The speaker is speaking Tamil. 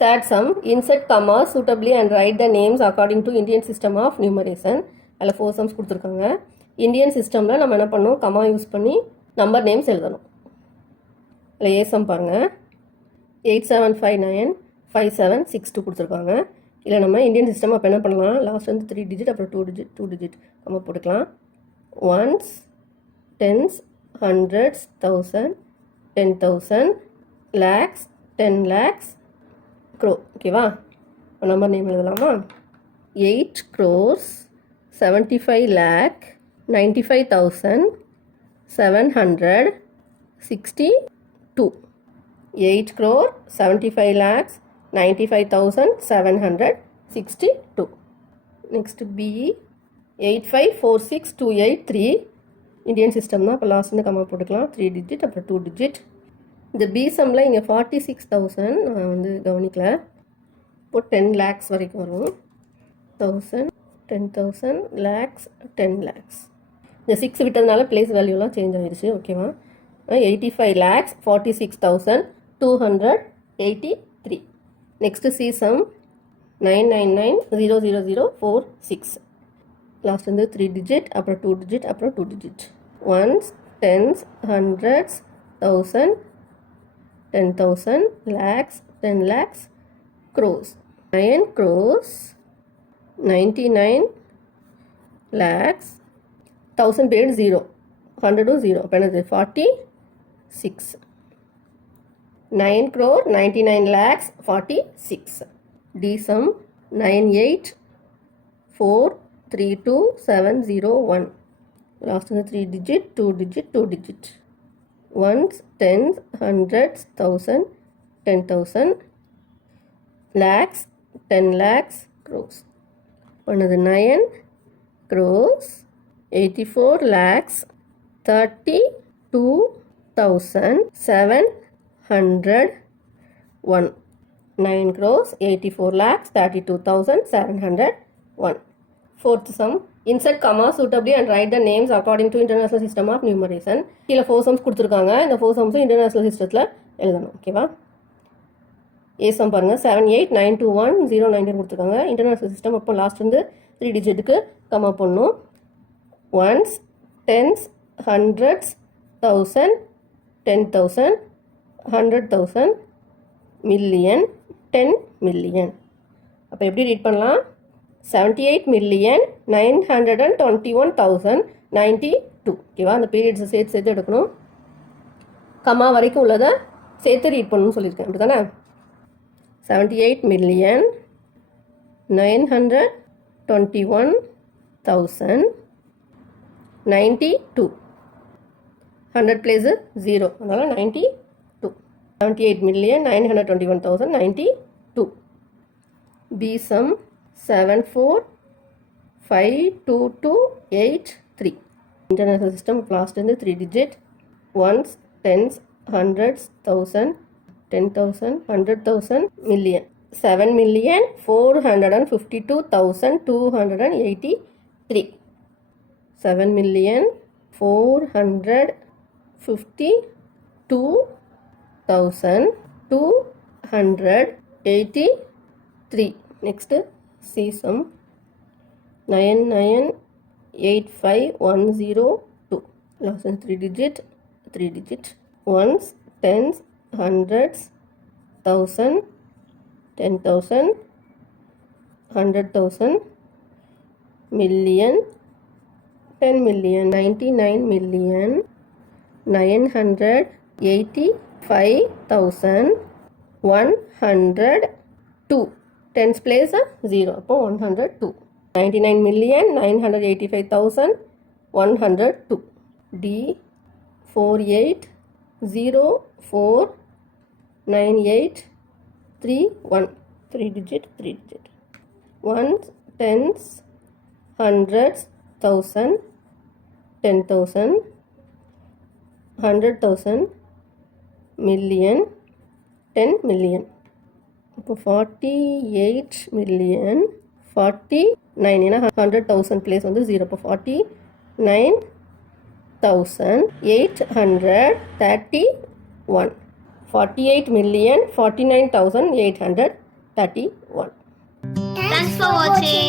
Third sum, insert commas suitably and write the names according to Indian system of numeration. அதில் 4 sums கொடுத்துருக்காங்க. இந்தியன் சிஸ்டமில் நம்ம என்ன பண்ணணும், கமா யூஸ் பண்ணி நம்பர் நேம்ஸ் எழுதணும். அதில் ஏ சம் பாருங்கள், 87595762 கொடுத்துருக்காங்க. இல்லை நம்ம இந்தியன் சிஸ்டம் அப்போ என்ன பண்ணலாம், லாஸ்ட் வந்து 3 டிஜிட் அப்புறம் 2 டிஜிட் கமா போட்டுக்கலாம். Ones, tens, hundreds, 1000, 10,000, lakhs, 10 lakhs, crore. ஓகேவா, நம்பர் நேம் எழுதலாமா? 8 crores 75 lakh 95,762. 8 crore 75 lakhs 95,762. Next B 8546283. Indian system தான், இப்போ லாஸ்ட் வந்து கம்மா போட்டுக்கலாம். 3 டிஜிட் அப்புறம் 2 டிஜிட். இந்த பி சம்மில் இங்கே 46,000 நான் வந்து கவனிக்கல. இப்போ 10 lakhs வரைக்கும் வரும். 1000, 10,000, lakhs, 10 lakhs. இந்த 6 விட்டதுனால பிளேஸ் வேல்யூலாம் சேஞ்ச் ஆகிடுச்சு. ஓகேவா, 85 lakhs 46,283. Next C sum 999,00046. Last வந்து 3 டிஜிட் அப்புறம் 2 டிஜிட் அப்புறம் 2 digit. Ones, tens, hundreds, 1000, 10,000, lakhs, 10 lakhs, crores. 9 crores 99 lakhs, 1000 paid 0, 100 0, அப்போ என்னது 46. 9 crore 99 lakhs 46. D sum 98432701. Last in the 3 digit, 2 digit, 2 digit. Ones, tens, hundreds, 1000, 10,000, lakhs, 10 lakhs, crores. Another 9 crores 84 lakhs 32,701. 9 crores 84 lakhs 32,701. Fourth sum, insert comma suitably and write the names according to international system of numeration. கீழே 4 sums கொடுத்துருக்காங்க. இந்த 4 sums இன்டர்நேஷனல் சிஸ்டத்தில் எழுதணும். ஓகேவா, ஏ சம் பாருங்கள், 78921019 கொடுத்துருக்காங்க. இன்டர்நேஷனல் சிஸ்டம் அப்போ லாஸ்ட் வந்து 3 டிஜிட்டுக்கு கமா பண்ணணும். Ones, tens, hundreds, 1000, 10,000, 100,000, million, 10 million. அப்போ எப்படி ரீட் பண்ணலாம்? 78,921,092. ஓகேவா, அந்த பீரியட்ஸை சேர்த்து எடுக்கணும். கமா வரைக்கும் உள்ளதை சேர்த்து ரீட் பண்ணணும்னு சொல்லியிருக்கேன். அப்படி தானே? 78,921,092. 100 place 0, அதனால் 92. 78,921,092. B sum 745223. International system last in the 3 digit. Ones, tens, hundreds, 1000, 10,000, 100,000, million. 7,452,283. 7,452,283. Next, C sum 99,851,02. Last in 3 digit, 3 digit. Ones, tens, hundreds, 1000, 10,000, 100,000, million, 10 million. 99,985,102. Tens place 0, அப்போ 102. 99,985,102. D 48049831. 3 digit, 3 digit. Ones, tens, hundreds, 1000, 10,000, 100,000, million, 10 million. இப்போ 48 million 49, ஏன்னா 100,000 பிளேஸ் வந்து 0. இப்போ 49,831. 48,49,831. 31. Thanks for watching.